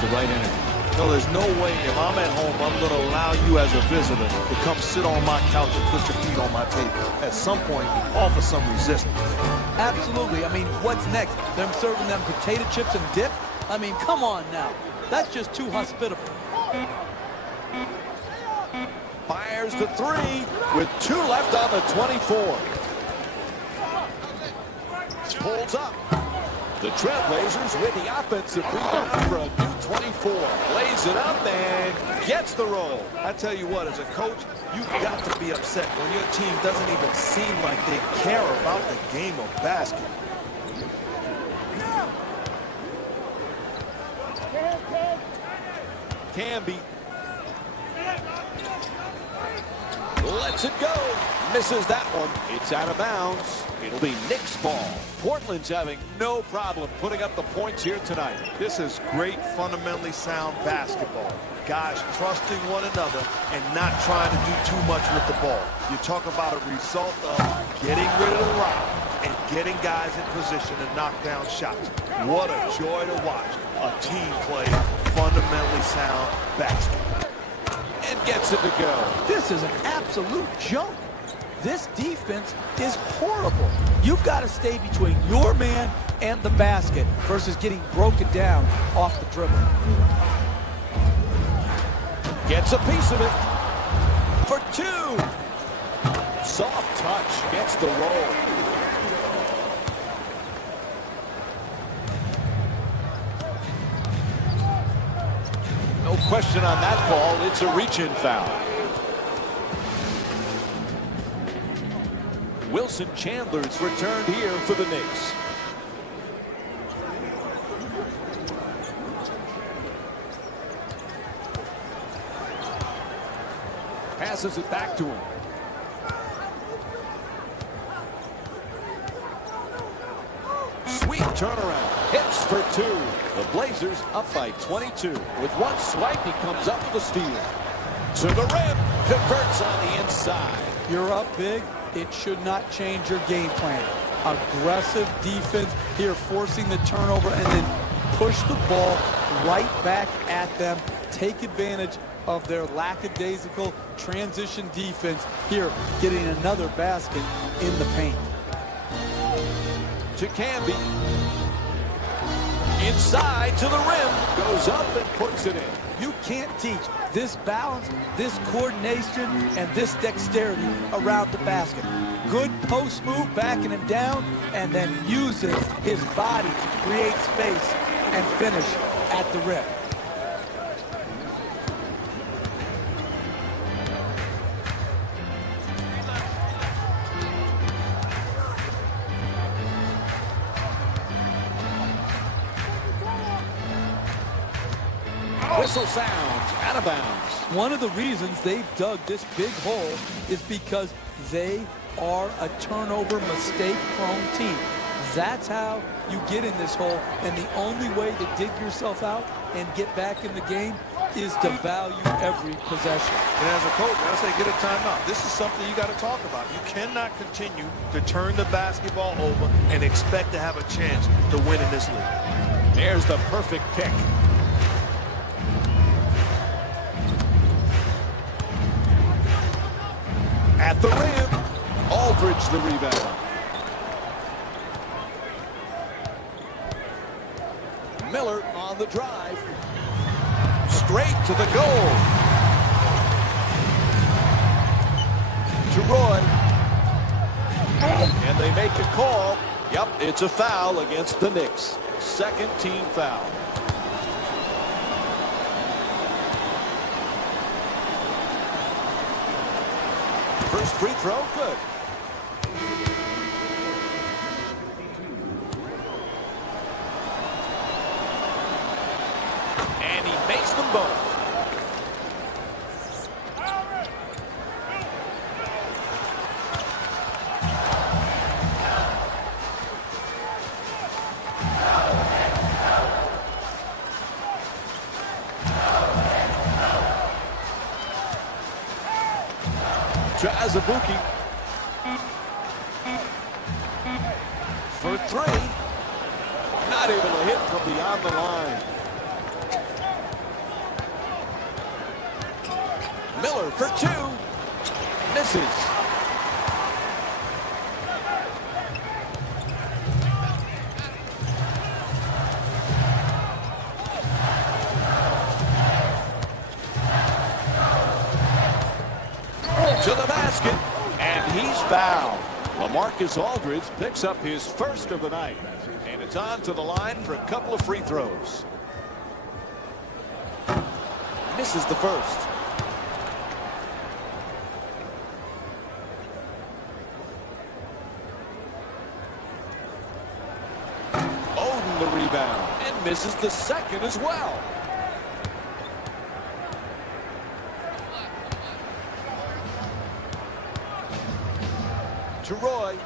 with the right energy. No, there's no way if I'm at home, I'm going to allow you as a visitor to come sit on my couch and put your feet on my table. At some point, offer some resistance. Absolutely. I mean, what's next? Them serving them potato chips and dip? I mean, come on now. That's just too hospitable. Fires the three with 2 left on the 24. Pulls up. The Trailblazers with the offensive rebound for a new 24. Lays it up and gets the roll. I tell you what, as a coach, you've got to be upset when your team doesn't even seem like they care about the game of basketball. Camby lets it go. Misses that one. It's out of bounds. It'll be Knicks ball. Portland's having no problem putting up the points here tonight. This is great, fundamentally sound basketball. Guys trusting one another and not trying to do too much with the ball. You talk about a result of getting rid of the rock and getting guys in position to knock down shots. What a joy to watch a team play fundamentally sound basketball. And gets it to go. This is an absolute joke. This defense is horrible. You've got to stay between your man and the basket versus getting broken down off the dribble. Gets a piece of it for 2. Soft touch gets the roll. No question on that call. It's a reach-in foul. Wilson Chandler's returned here for the Knicks. Passes it back to him. Sweet turnaround. Hits for 2. The Blazers up by 22. With one swipe, he comes up with a steal. To the rim. Converts on the inside. You're up big. It should not change your game plan. Aggressive defense here, forcing the turnover, and then push the ball right back at them. Take advantage of their lackadaisical transition defense here, getting another basket in the paint. To Camby. Inside to the rim. Goes up and puts it in. You can't teach this balance, this coordination, and this dexterity around the basket. Good post move, backing him down, and then using his body to create space and finish at the rim. Whistle sounds, out of bounds. One of the reasons they've dug this big hole is because they are a turnover mistake-prone team. That's how you get in this hole, and the only way to dig yourself out and get back in the game is to value every possession. And as a coach, I say get a timeout. This is something you got to talk about. You cannot continue to turn the basketball over and expect to have a chance to win in this league. There's the perfect pick. At the rim, Aldridge the rebound. Miller on the drive. Straight to the goal. To Roy. And they make a call. Yep, it's a foul against the Knicks. Second team foul. First free throw, good. And he makes them both. To Azubuike for 3. Not able to hit from beyond the line. Miller for two. Misses. To the basket, and he's fouled. LaMarcus Aldridge picks up his first of the night, and it's on to the line for a couple of free throws. Misses the first. Oden the rebound, and misses the second as well. To Roy.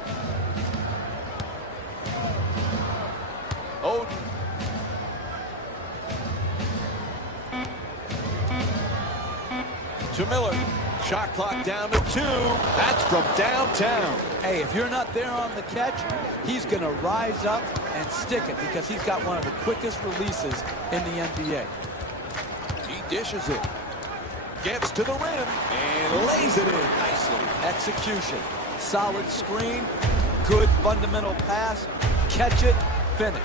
Oden. To Miller. Shot clock down to 2. That's from downtown. Hey, if you're not there on the catch, he's going to rise up and stick it because he's got one of the quickest releases in the NBA. He dishes it. Gets to the rim and lays it in nicely. Execution. Solid screen, good fundamental pass, catch it, finish.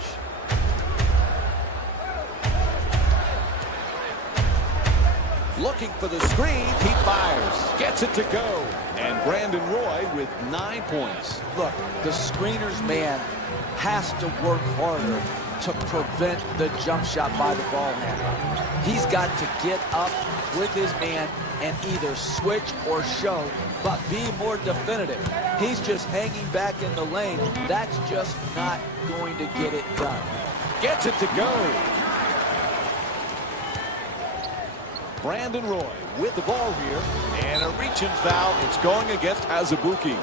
Looking for the screen, he fires, gets it to go. And Brandon Roy with 9 points. Look, the screener's man has to work harder to prevent the jump shot by the ball handler. He's got to get up with his man and either switch or show, but be more definitive. He's just hanging back in the lane. That's just not going to get it done. Gets it to go. Brandon Roy with the ball here, and a reach and foul. It's going against Azubuike.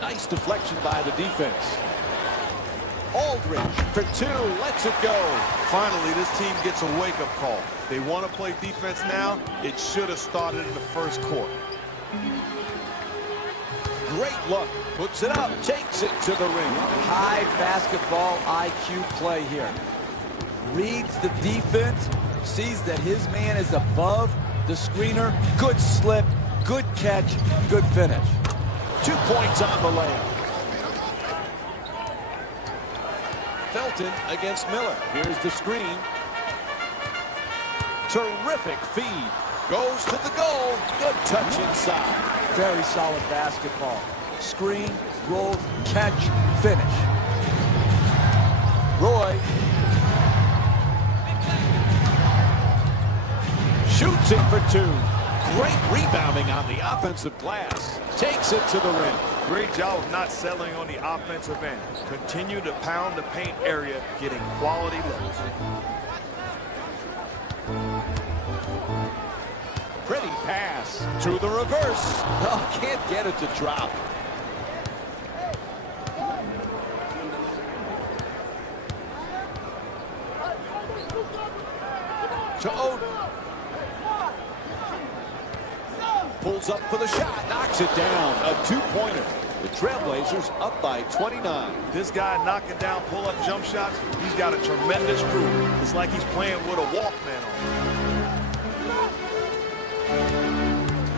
Nice deflection by the defense. Aldridge for 2, lets it go. Finally, this team gets a wake-up call. They want to play defense now. It should have started in the first quarter. Great look, puts it up, takes it to the rim. High basketball IQ play here. Reads the defense, sees that his man is above the screener. Good slip, good catch, good finish. 2 points on the layup. Felton against Miller. Here's the screen. Terrific feed. Goes to the goal. Good touch inside. Very solid basketball. Screen, roll, catch, finish. Roy. Shoots it for 2. Great rebounding on the offensive glass. Takes it to the rim. Great job of not settling on the offensive end. Continue to pound the paint area, getting quality looks. Pretty pass to the reverse. Oh, can't get it to drop. To Oden. Pulls up for the shot, knocks it down. A 2-pointer. The Trailblazers up by 29. This guy knocking down pull-up jump shots, he's got a tremendous groove. It's like he's playing with a Walkman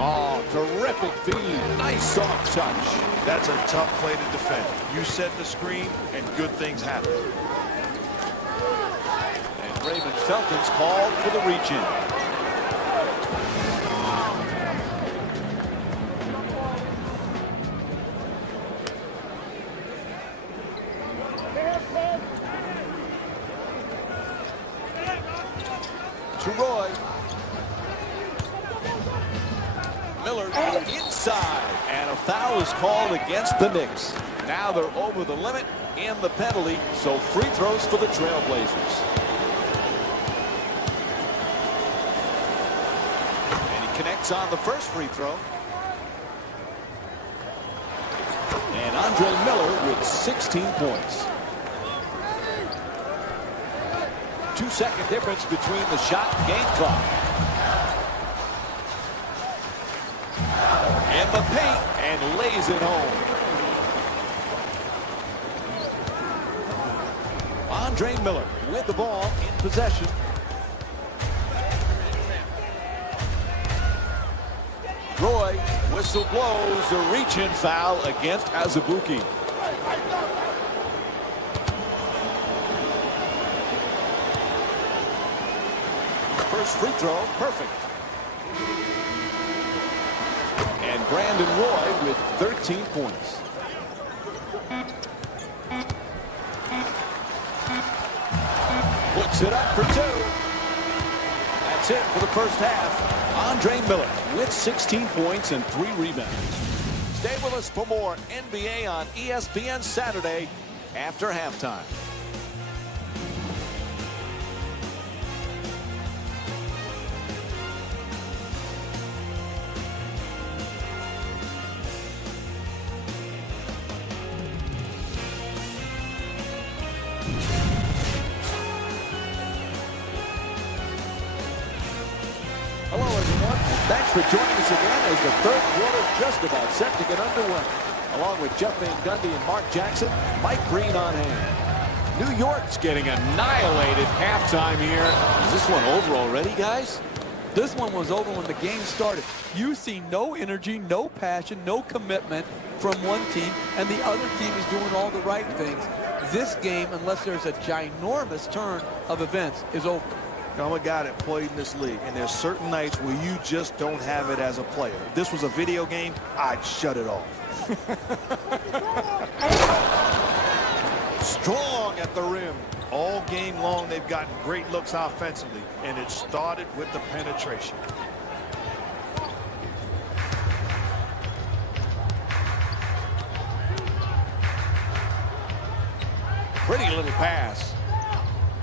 on. Oh, terrific feed. Nice soft touch. That's a tough play to defend. You set the screen, and good things happen. And Raymond Felton's called for the reach-in. To Roy. Miller inside, and a foul is called against the Knicks. Now they're over the limit in the penalty, so free throws for the Trailblazers. And he connects on the first free throw. And Andre Miller with 16 points. 2-second difference between the shot and game clock. in the paint and lays it home. Andre Miller with the ball in possession. Roy, whistle blows, a reach-in foul against Azubuike. First free throw, perfect. And Brandon Roy with 13 points. Puts it up for two. That's it for the first half. Andre Miller with 16 points and 3 rebounds. Stay with us for more NBA on ESPN Saturday after halftime. Hello, everyone. Thanks for joining us again as the third quarter is just about set to get underway. Along with Jeff Van Gundy and Mark Jackson, Mike Green on hand. New York's getting annihilated halftime here. Is this one over already, guys? This one was over when the game started. You see no energy, no passion, no commitment from one team, and the other team is doing all the right things. This game, unless there's a ginormous turn of events, is over. I'm a guy that played in this league, and there's certain nights where you just don't have it as a player. If this was a video game, I'd shut it off. Strong at the rim. All game long, they've gotten great looks offensively, and it started with the penetration. Pretty little pass.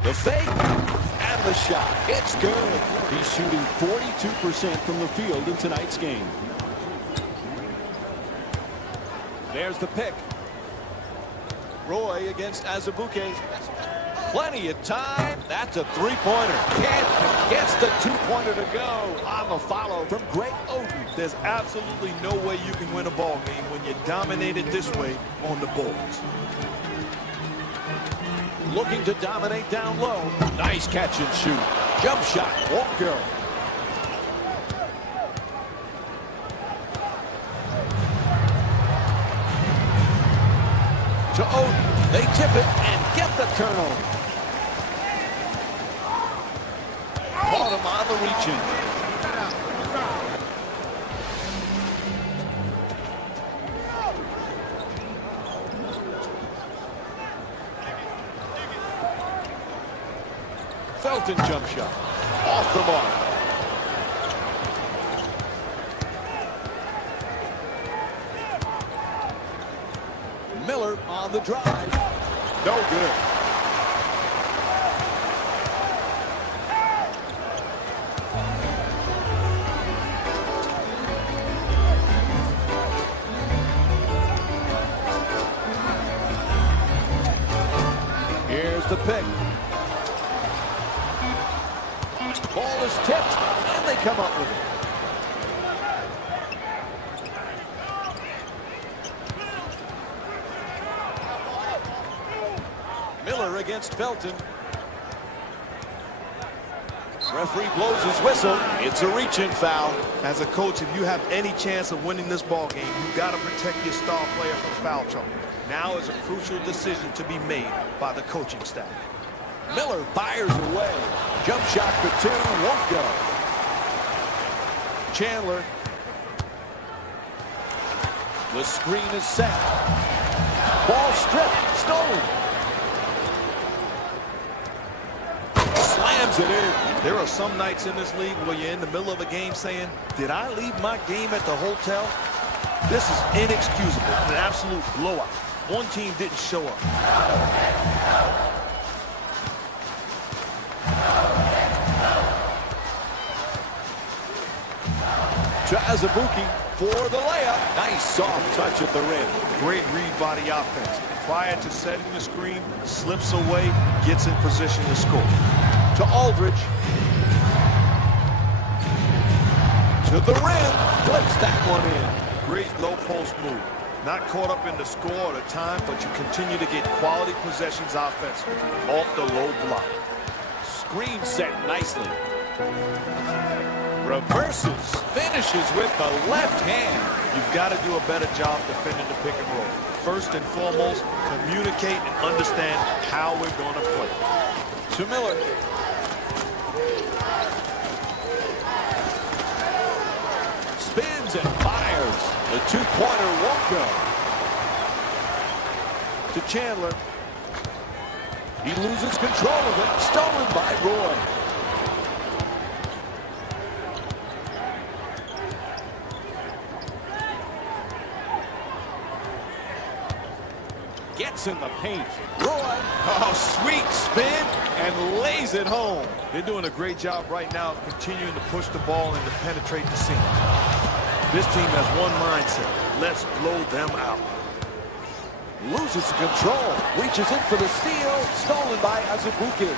The fake and the shot. It's good. He's shooting 42% from the field in tonight's game. There's the pick. Roy against Azubuike. Plenty of time. That's a three-pointer. Gets the two-pointer to go on the follow from Greg Oden. There's absolutely no way you can win a ball game when you're dominated this way on the boards. Looking to dominate down low. Nice catch and shoot. Jump shot won't go. To Oden. They tip it and get the turnover. Caught him on the reach-in. Felton jump shot. Off the mark. Miller on the drive. No good. Here's the pick. Ball is tipped, and they come up with it. Miller against Felton. Referee blows his whistle. It's a reach-in foul. As a coach, if you have any chance of winning this ball game, you've got to protect your star player from foul trouble. Now is a crucial decision to be made by the coaching staff. Miller fires away. Jump shot for two, won't go. Chandler. The screen is set. Ball stripped, stolen. Slams it in. There are some nights in this league where you're in the middle of a game saying, did I leave my game at the hotel? This is inexcusable, an absolute blowout. One team didn't show up. To Azubuike for the layup. Nice soft touch at the rim. Great read by the offense. Prior to setting the screen, slips away, gets in position to score. To Aldridge. To the rim. Flips that one in. great low post move. Not caught up in the score or the time, but you continue to get quality possessions offensively off the low block. Screen set nicely. Reverses, finishes with the left hand. You've got to do a better job defending the pick and roll. First and foremost, communicate and understand how we're going to play. To Miller. Spins and fires. The two-pointer won't go. To Chandler. He loses control of it. Stolen by Roy. Gets in the paint. Roy. Oh, sweet spin and lays it home. They're doing a great job right now of continuing to push the ball and to penetrate the seam. This team has one mindset. Let's blow them out. Loses control. Reaches in for the steal. Stolen by Azubuike.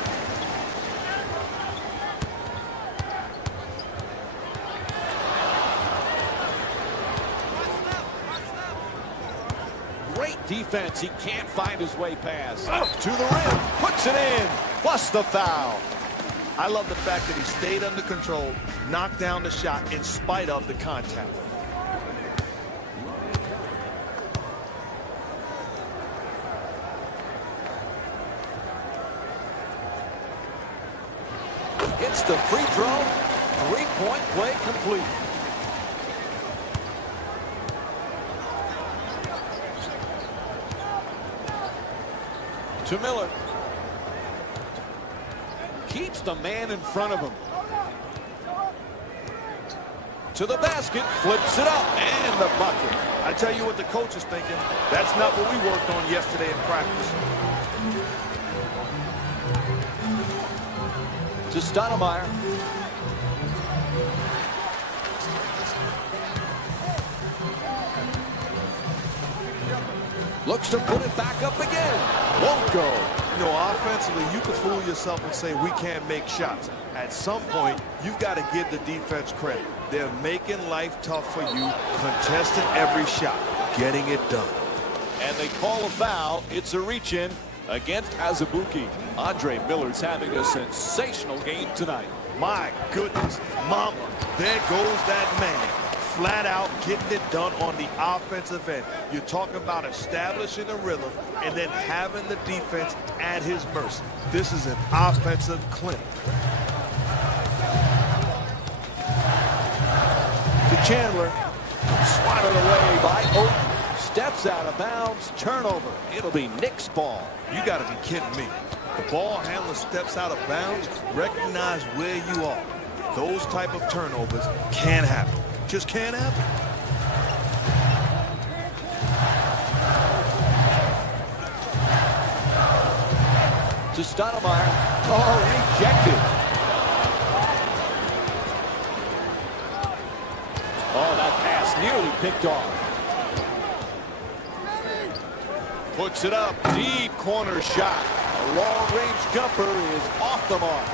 Great defense. He can't find his way past. Up to the rim. Puts it in. Plus the foul. I love the fact that he stayed under control, knocked down the shot in spite of the contact. Hits the free throw. Three-point play complete. To Miller. Keeps the man in front of him. To the basket. Flips it up. And the bucket. I tell you what the coach is thinking. That's not what we worked on yesterday in practice. To Stoudemire. Looks to put it back up again. Won't go. You know, offensively, you can fool yourself and say we can't make shots. At some point, you've got to give the defense credit. They're making life tough for you, contesting every shot, getting it done. And they call a foul. It's a reach-in against Azubuike. Andre Miller's having a sensational game tonight. My goodness, mama, there goes that man. Flat out getting it done on the offensive end. You're talking about establishing a rhythm and then having the defense at his mercy. This is an offensive clinic. To Chandler. Swatted away by Oaten. Steps out of bounds. Turnover. It'll be Knicks ball. You got to be kidding me. The ball handler steps out of bounds. Recognize where you are. Those type of turnovers can happen. Just can't happen. To Stoudemire. Oh, rejected. Oh, that pass nearly picked off. Puts it up. Deep corner shot. A long-range jumper is off the mark.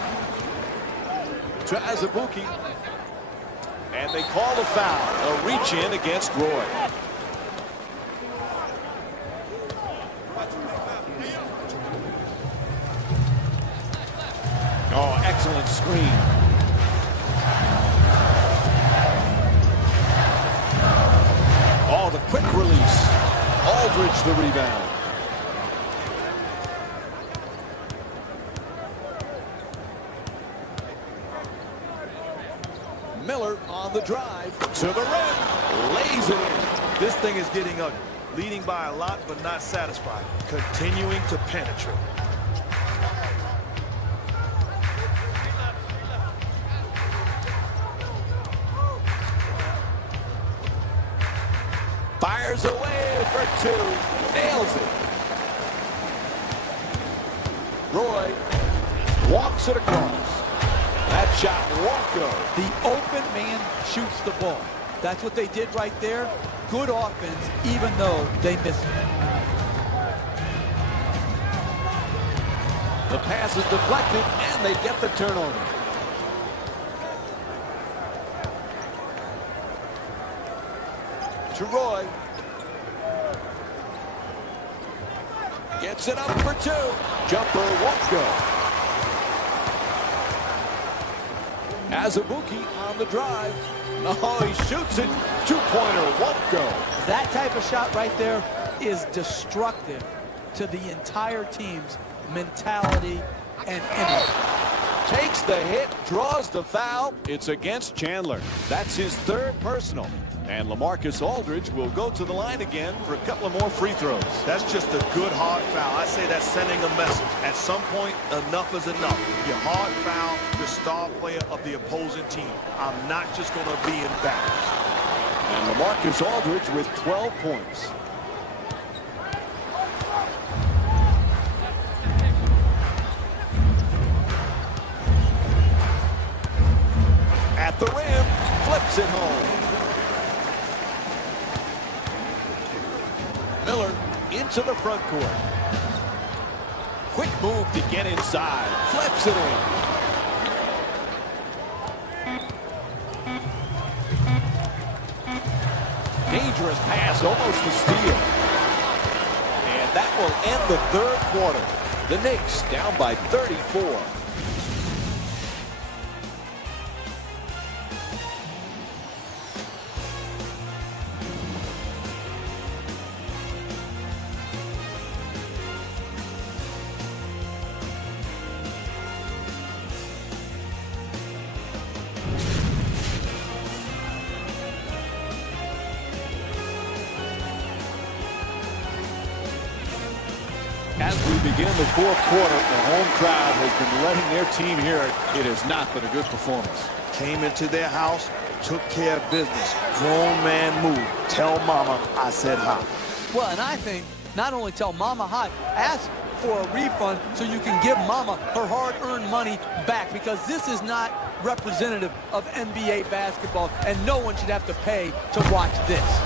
To Azubuike. And they call the foul. A reach-in against Roy. Oh, excellent screen. Oh, the quick release. Aldridge the rebound. Miller on the drive. To the rim. Lays it in. This thing is getting ugly. Leading by a lot, but not satisfied. Continuing to penetrate. Fires away for two. Nails it. Roy walks it across. That shot won't go. The open man shoots the ball. That's what they did right there. Good offense, even though they missed it. The pass is deflected, and they get the turnover. To to Roy. Gets it up for two. Jumper won't go. Azubuki on the drive. Oh, he shoots it. Two-pointer won't go. That type of shot right there is destructive to the entire team's mentality and image. Takes the hit, draws the foul. It's against Chandler. That's his third personal. And LaMarcus Aldridge will go to the line again for a couple of more free throws. That's just a good hard foul. I say that's sending a message. At some point, enough is enough. You hard foul the star player of the opposing team. I'm not just going to be embarrassed. And LaMarcus Aldridge with 12 points. At the rim, flips it home. Miller into the front court. Quick move to get inside. Flips it in. Dangerous pass, almost a steal. And that will end the third quarter. The Knicks down by 34. As we begin the fourth quarter, the home crowd has been letting their team hear it. It has not been a good performance. Came into their house, took care of business. Grown man move. Tell mama I said hi. Well, and I think not only tell mama hi, ask for a refund so you can give mama her hard-earned money back, because this is not representative of NBA basketball, and no one should have to pay to watch this.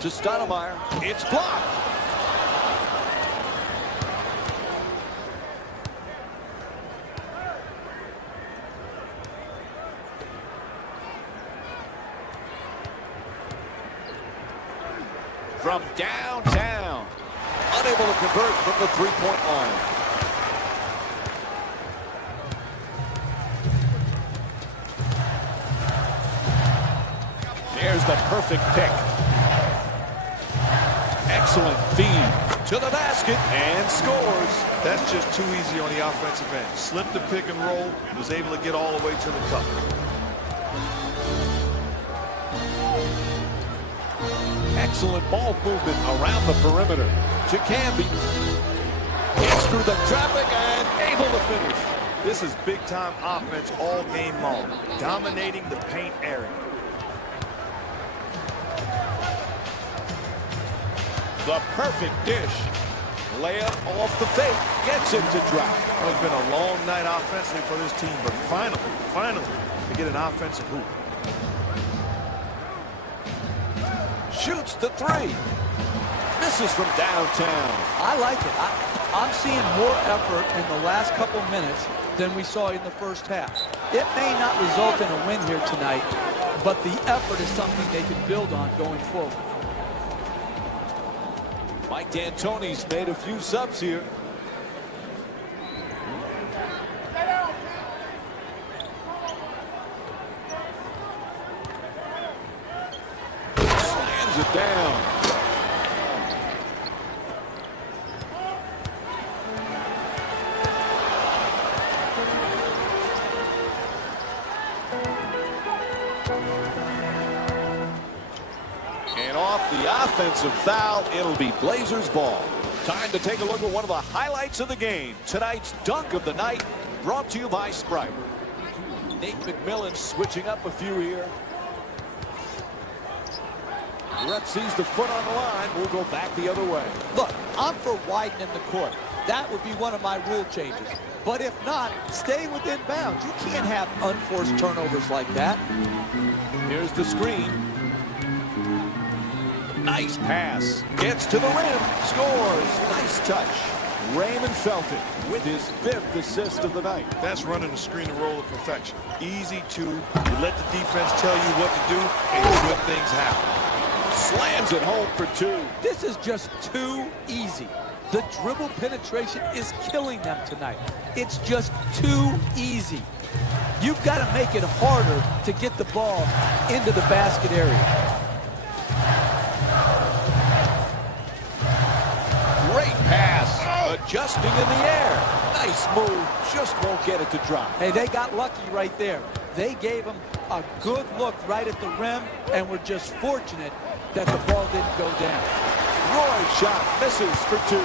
To Stoudemire, it's blocked. From downtown, unable to convert from the three-point line. There's the perfect pick. Excellent feed to the basket and scores. That's just too easy on the offensive end. Slipped the pick and roll, was able to get all the way to the cup. Excellent ball movement around the perimeter. Jakambi gets through the traffic and able to finish. This is big-time offense all game long, dominating the paint area. The perfect dish. Layup off the fake. Gets it to drop. Well, it's been a long night offensively for this team, but finally, they get an offensive hoop. Shoots the three. Misses from downtown. I like it. I'm seeing more effort in the last couple minutes than we saw in the first half. It may not result in a win here tonight, but the effort is something they can build on going forward. Mike D'Antoni's made a few subs here. Slams it down. And off the offensive foul, it'll be Blazers ball. Time to take a look at one of the highlights of the game. Tonight's dunk of the night, brought to you by Sprite. Nate McMillan switching up a few here. Rep sees the foot on the line. We'll go back the other way. Look, I'm for widening the court. That would be one of my rule changes. But if not, stay within bounds. You can't have unforced turnovers like that. Here's the screen. Nice pass. Gets to the rim. Scores. Nice touch. Raymond Felton with his 5th assist of the night. That's running the screen and roll of perfection. Easy to, you let the defense tell you what to do, and good things happen. Slams it home for 2. This is just too easy. The dribble penetration is killing them tonight. It's just too easy. You've got to make it harder to get the ball into the basket area. Great pass. Adjusting in the air. Nice move. Just won't get it to drop. Hey, they got lucky right there. They gave him a good look right at the rim and were just fortunate that the ball didn't go down. Roy's shot misses for 2.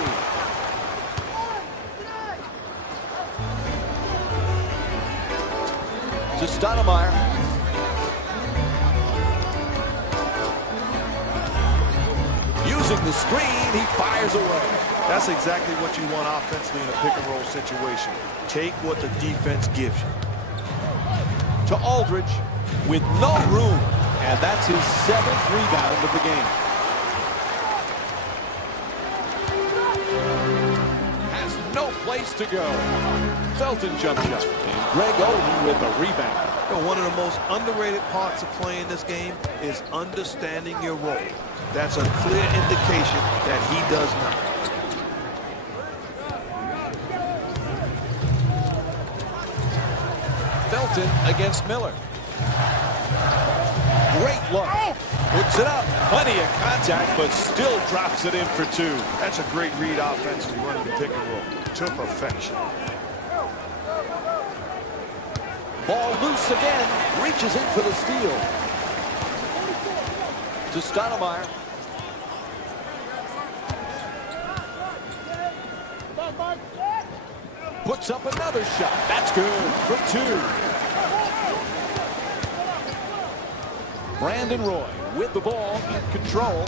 To Stoudemire. Using the screen, he fires away. That's exactly what you want offensively in a pick-and-roll situation. Take what the defense gives you. To Aldridge with no room, and that's his 7th rebound of the game. Has no place to go. Felton jump shot, and Greg Oden with a rebound. One of the most underrated parts of playing this game is understanding your role. That's a clear indication that he does not. Felton against Miller. Great look. Puts it up. Plenty of contact, but still drops it in for 2. That's a great read offensively running the pick and roll to perfection. Ball loose again. Reaches in for the steal. To Stoudemire. Puts up another shot. That's good for 2. Brandon Roy with the ball in control.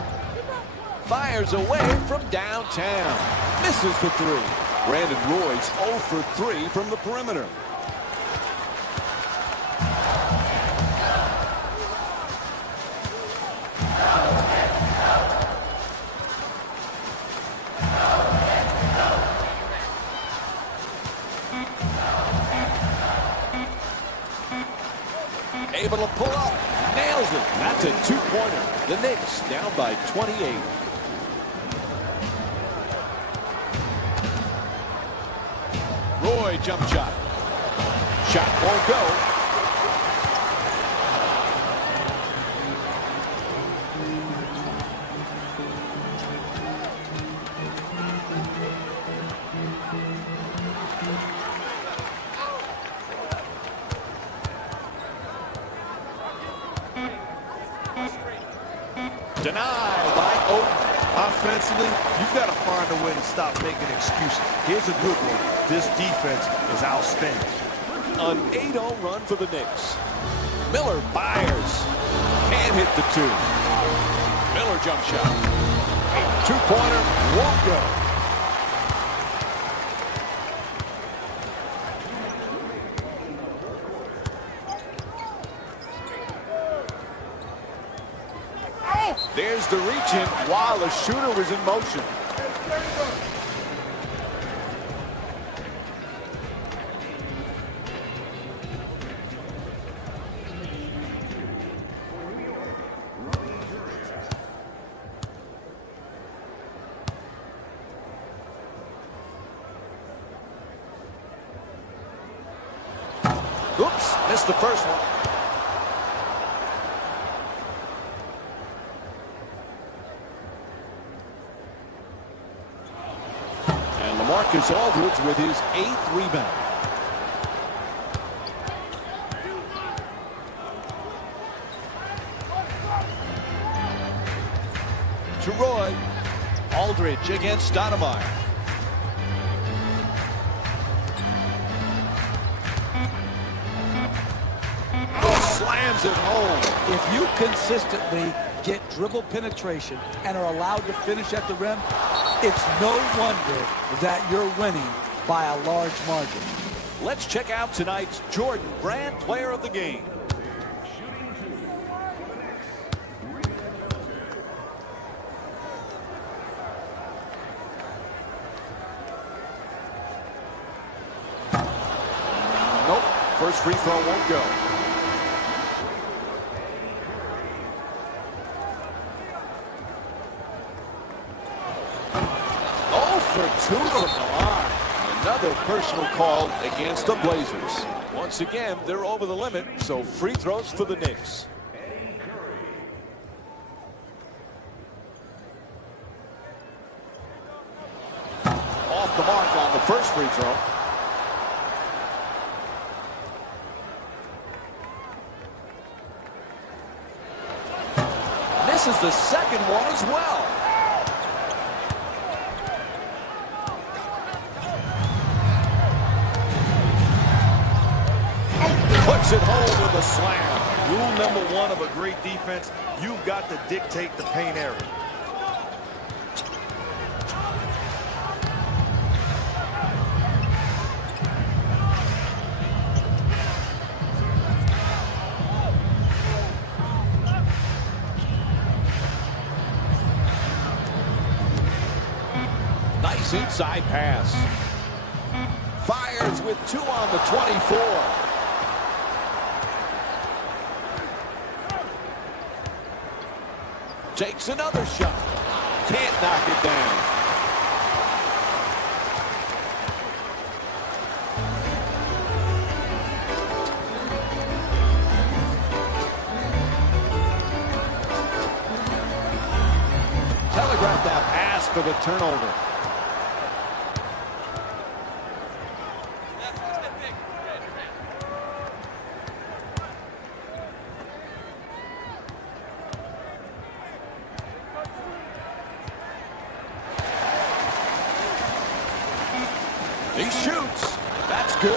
Fires away from downtown. Misses the 3. Brandon Roy's 0 for 3 from the perimeter. Able to pull up. Nails it. That's a 2-pointer. The Knicks down by 28. Roy jump shot. Shot won't go. Denied by Oden. Offensively, you've got to find a way to stop making excuses. Here's a good one. This defense is outstanding. An 8-0 run for the Knicks. Miller fires. Can't hit the 2. Miller jump shot. 2-pointer won't go. There's the reach in while the shooter was in motion. Oops, missed the first one. Marcus Aldridge with his 8th rebound. To Roy. Aldridge against Stoudemire. Slams it home. If you consistently get dribble penetration and are allowed to finish at the rim, it's no wonder that you're winning by a large margin. Let's check out tonight's Jordan Brand Player of the Game. first free throw won't go. For 2 from the line. Another personal call against the Blazers. Once again, they're over the limit, so free throws for the Knicks. Off the mark on the first free throw. This is the second one as well. Puts it home with a slam. Rule number 1 of a great defense, you've got to dictate the paint area. Nice inside pass. Fires with 2 on the 24. Takes another shot. Can't knock it down. Telegraphed that pass for the turnover. He shoots. That's good.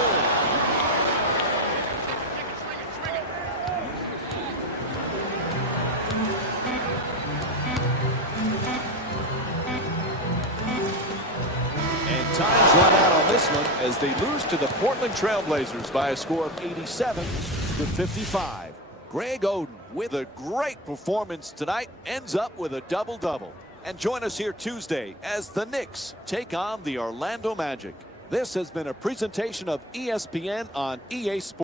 And time's run out on this one as they lose to the Portland Trailblazers by a score of 87-55. Greg Oden, with a great performance tonight, ends up with a double-double. And join us here Tuesday as the Knicks take on the Orlando Magic. This has been a presentation of ESPN on EA Sports.